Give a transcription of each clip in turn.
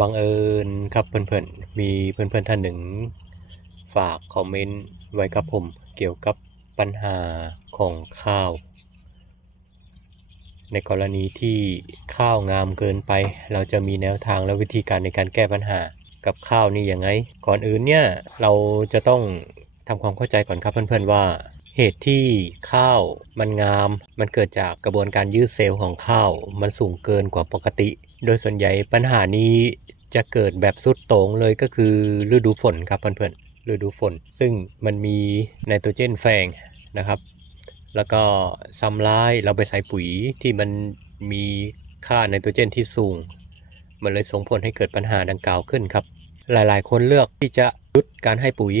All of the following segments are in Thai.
บังเอิญครับเพื่อนๆ มีเพื่อนๆท่านหนึ่ง ฝากคอมเมนต์ไว้กับผมเกี่ยวกับปัญหาของข้าว ในกรณีที่ข้าวงามเกินไป เราจะมีแนวทางและวิธีการในการแก้ปัญหากับข้าวนี่ยังไง ก่อนอื่นเนี่ยเราจะต้องทำความเข้าใจก่อนครับเพื่อนๆว่าเหตุที่ข้าวมันงาม มันเกิดจากกระบวนการยืดเซลล์ของข้าว มันสูงเกินกว่าปกติ โดยส่วนใหญ่ปัญหานี้จะเกิดแบบสุดโต่งเลยก็คือฤดูฝนครับเพื่อนๆฤดูฝน ซึ่งมันมีไนโตรเจนแฝงนะครับ แล้วก็ซ้ำร้ายเราไปใส่ปุ๋ยที่มันมีค่าไนโตรเจนที่สูง มันเลยส่งผลให้เกิดปัญหาดังกล่าวขึ้นครับ หลายๆ คนเลือกที่จะยุดการให้ปุ๋ย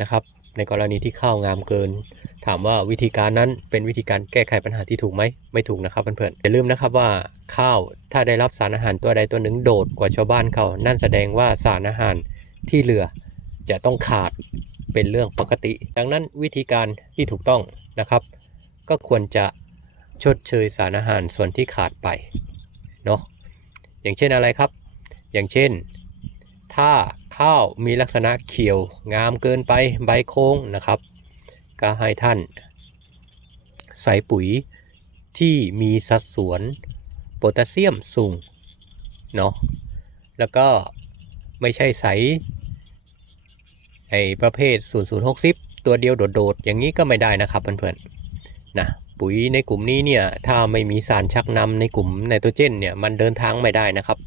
นะครับ ในกรณีที่ข้าวงามเกิน ถามว่าวิธีการนั้นเป็นวิธีการแก้ไขปัญหาที่ถูกไหมไม่ถูกนะครับเพื่อนๆอย่าลืมนะครับว่าข้าวถ้าได้รับสารอาหารตัวใดตัวหนึ่งโดดกว่าชาวบ้านเขานั่นแสดงว่าสารอาหารที่เหลือจะต้องขาดเป็นเรื่องปกติ ดังนั้นวิธีการที่ถูกต้องนะครับ ก็ควรจะชดเชยสารอาหารส่วนที่ขาดไปเนาะอย่างเช่นอะไรครับ อย่างเช่น ถ้าข้าวมีลักษณะเขียวงามเกินไปใบโค้งนะครับ ก็ให้ท่าน ใส่ปุ๋ยที่มีสัดส่วนโพแทสเซียมสูงเนาะแล้วก็ไม่ใช่ใส่ไอประเภท 0060 ตัวเดียวโดดๆ อย่างนี้ก็ไม่ได้นะครับเพื่อนๆนะปุ๋ยในกลุ่มนี้เนี่ยถ้าไม่มีสารชักนำในกลุ่มไนโตรเจนเนี่ยมันเดินทางไม่ได้นะครับ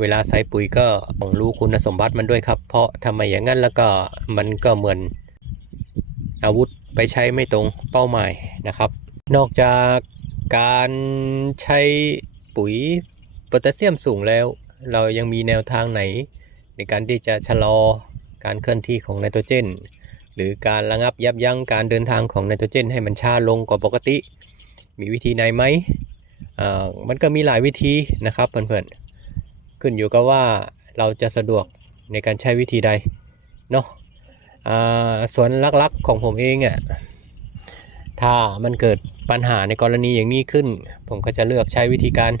เวลาใส่ปุ๋ยก็ต้องรู้คุณสมบัติมันด้วยครับ เพราะทำไมอย่างนั้นแล้วก็มันก็เหมือนอาวุธ ไปใช้ไม่ตรงเป้าหมายนะครับ นอกจากการใช้ปุ๋ยโพแทสเซียมสูงแล้ว เรายังมีแนวทางไหน ในการที่จะชะลอการเคลื่อนที่ของไนโตรเจน หรือการระงับยับยั้งการเดินทางของไนโตรเจน ให้มันช้าลงกว่าปกติ มีวิธีไหนไหมมันก็มีหลายวิธีนะครับเพื่อนๆขึ้นอยู่กับว่าเราจะสะดวกในการใช้วิธีใดเนาะ สวนลักๆของผมเองอะ่ะถ้ามันเกิดปัญหาในกรณีอย่างนี้ขึ้น ผมก็จะเลือกใช้วิธีการ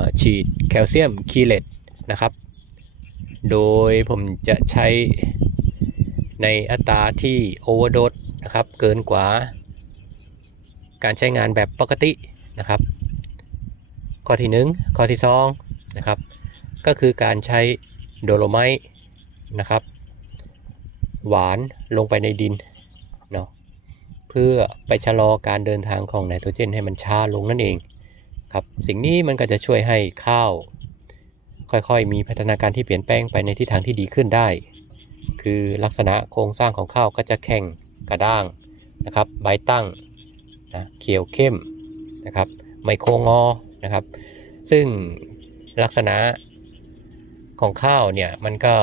าฉีดแคลเซียมคีเลตนะครับ โดยผมจะใช้ในอัตราที่โอเวอร์โดสนะครับเกินกว่าการใช้งานแบบปกตินะครับ ข้อที่ 1 ข้อที่2นะครับก็คือการใช้โดโลไมต์นะครับ หวานลงไปในดินเนาะเพื่อไปชะลอการเดินทางของไนโตรเจนให้มันช้าลงนั่นเองครับสิ่งนี้มันก็จะช่วยให้ข้าว ค่อยๆ มีพัฒนาการที่เปลี่ยนแปลงไปในทิศทางที่ดีขึ้นได้ คือลักษณะโครงสร้างของข้าวก็จะแข็งกระด้างนะครับ ใบตั้งนะเขียวเข้มนะครับ ไม่โค้งงอนะครับ ซึ่งลักษณะของข้าวเนี่ยมันก็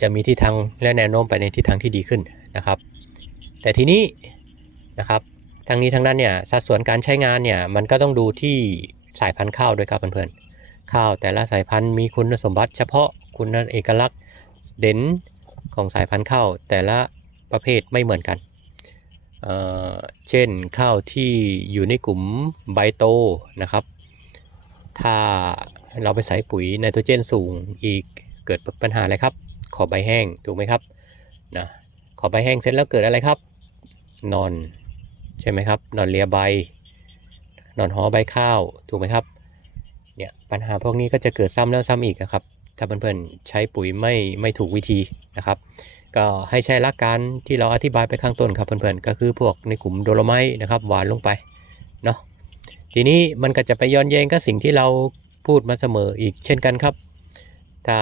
จะมีทิศทางและแนวโน้มไปในทิศทางที่ดีขึ้นนะครับ แต่ทีนี้นะครับทางนี้ทางนั้นเนี่ยสัดส่วนการใช้งานเนี่ยมันก็ต้องดูที่สายพันธุ์ข้าวด้วยครับเพื่อนๆข้าวแต่ละสายพันธุ์มีคุณสมบัติเฉพาะคุณเอกลักษณ์เด่นของสายพันธุ์ข้าวแต่ละประเภทไม่เหมือนกันเเช่นข้าวที่อยู่ในกลุ่มใบโตนะครับ ถ้าเราไปใส่ปุ๋ยไนโตรเจนสูงอีก เกิดปัญหาอะไรครับขอใบแห้งถูกไหมครับนะขอใบแห้งเสร็จแล้วเกิดอะไรครับนอนใช่ไหมครับนอนเลียใบนอนหอใบข้าวถูกไหมครับเนี่ยปัญหาพวกนี้ก็จะเกิดซ้ำแล้วซ้ำอีกนะครับถ้าเพื่อนๆใช้ปุ๋ยไม่ไม่ถูกวิธีนะครับ ก็ให้ใช้หลักการที่เราอธิบายไปข้างต้นครับเพื่อนๆก็คือพวกในกลุ่มโดโลไมต์นะครับหวานลงไปเนาะทีนี้มันก็จะไปย้อนแย้งกับสิ่งที่เราพูดมาเสมออีกเช่นกันครับ ถ้า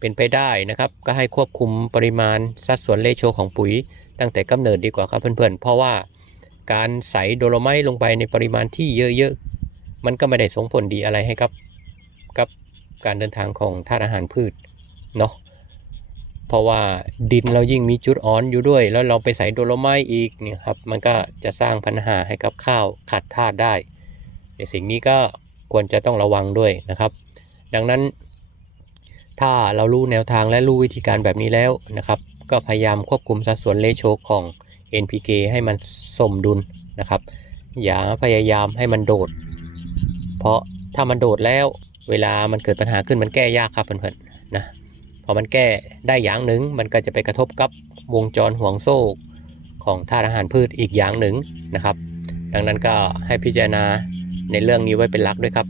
เป็นไปได้นะครับ ก็ให้ควบคุมปริมาณสัดส่วนเลโชของปุ๋ย ตั้งแต่กำเนิดดีกว่าครับเพื่อนๆ เพราะว่าการใส่โดโลไมต์ลงไปในปริมาณที่เยอะๆ มันก็ไม่ได้ส่งผลดีอะไรให้กับกับการเดินทางของธาตุอาหารพืชเนาะเพราะว่าดินเรายิ่งมีจุดอ่อนอยู่ด้วย แล้วเราไปใส่โดโลไมต์อีกเนี่ยครับมันก็จะสร้างปัญหาให้กับข้าวขาดธาตุได้ ในสิ่งนี้ก็ควรจะต้องระวังด้วยนะครับ ดังนั้น ถ้าเรารู้แนวทางและรู้วิธีการแบบนี้แล้วนะครับ ก็พยายามควบคุมสัดส่วนเลโชของ NPK ให้มันสมดุลนะครับ อย่าพยายามให้มันโดด เพราะถ้ามันโดดแล้วเวลามันเกิดปัญหาขึ้นมันแก้ยากครับเพื่อนๆนะพอมันแก้ได้อย่างหนึ่งมันก็จะไปกระทบกับวงจรห่วงโซ่ของธาตุอาหารพืชอีกอย่างหนึ่งนะครับ ดังนั้นก็ให้พิจารณาในเรื่องนี้ไว้เป็นหลักด้วยครับ